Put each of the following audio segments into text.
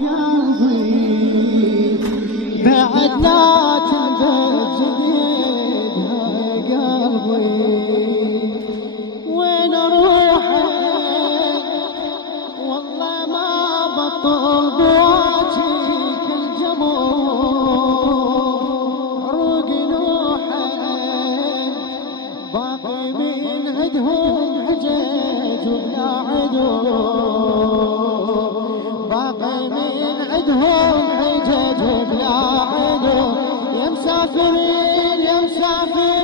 قلبي بعد لا تلبس جديد يا قلبي وين اروحك والله ما بطل بواجهك الجمهور عروق نوحك باقي من عدهم حجج وبلا عدو باقي من عدهم حجج وبلا عدو يا مسافرين يا مسافرين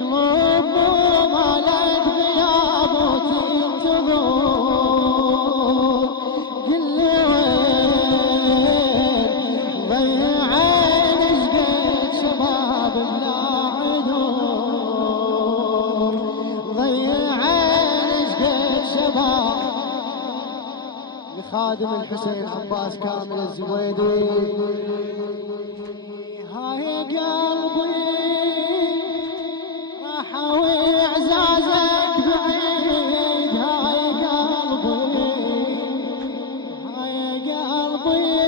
قلوبهم على غياب وتنتظر قل لي وين ضيعين اشقد شباب بلا عدو ضيعين اشقد شباب لخادم الحسين عباس كامل الزبيدي هاي قلبي راح اعزازك بعيد هاي قلبي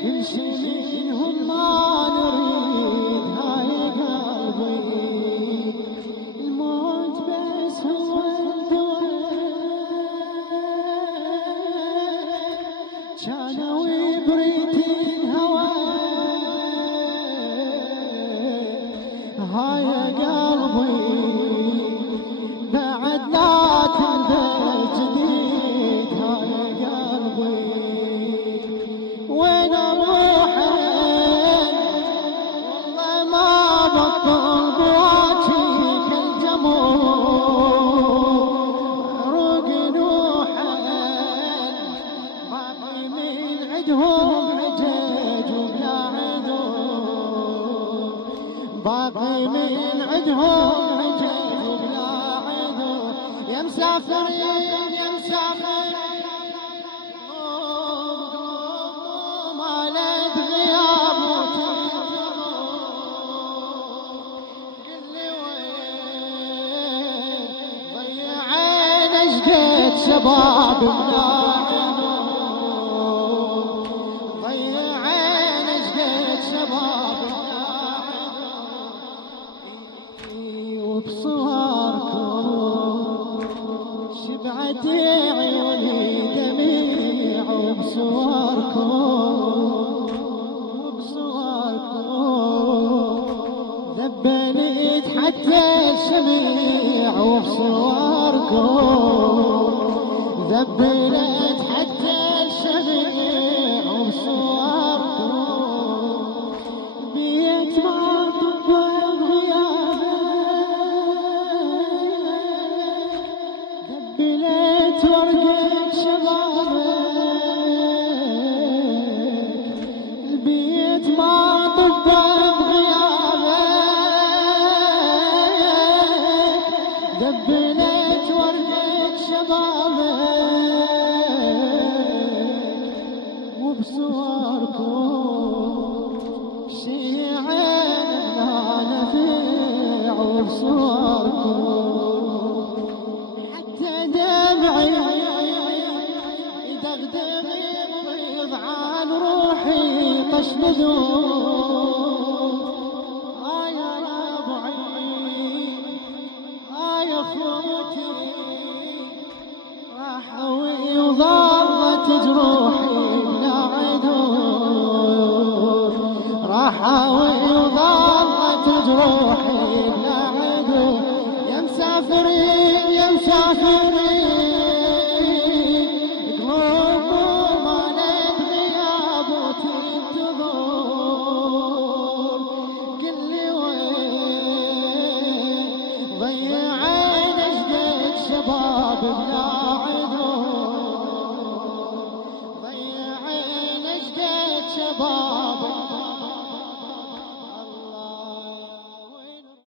كل شي منهم ما نريد هاي قلبي الموت بس هو كانوا بريد الهوى هاي قلبي بعد لا تلبس جديد هاي قلبي وين اروحك والله ما بطل بواجهك الجمهور عروق نوحك باقي من عدهم حجج وبلا عدو باقي من عدهم حجج وبلا عدو يا مسافرين يا مسافرين قلوبهم على غياب قل لي وين ضيعين اشقد شباب بلا عدو ضيعين اشقد شباب بلا عدو وبصوركم شبعت عيوني دميع وبصوركم ذبلت حتى الشميع وبصوركم ذبلت حتى الشميع وبصوركم بيت ما طبل غيابك ذبلت ورقة شبابك البيت ما طبل غيابك ذبلت ورقة شبابك وبصوركم شيعين بلا نفيع وبصوركم حتى دمعي يدغدغ يفيض عن روحي طش نذوب يا ربعي يا اخوتي راح وضلت جروحي بلا عدو راح وضلت جروحي بلا عدو يا مسافرين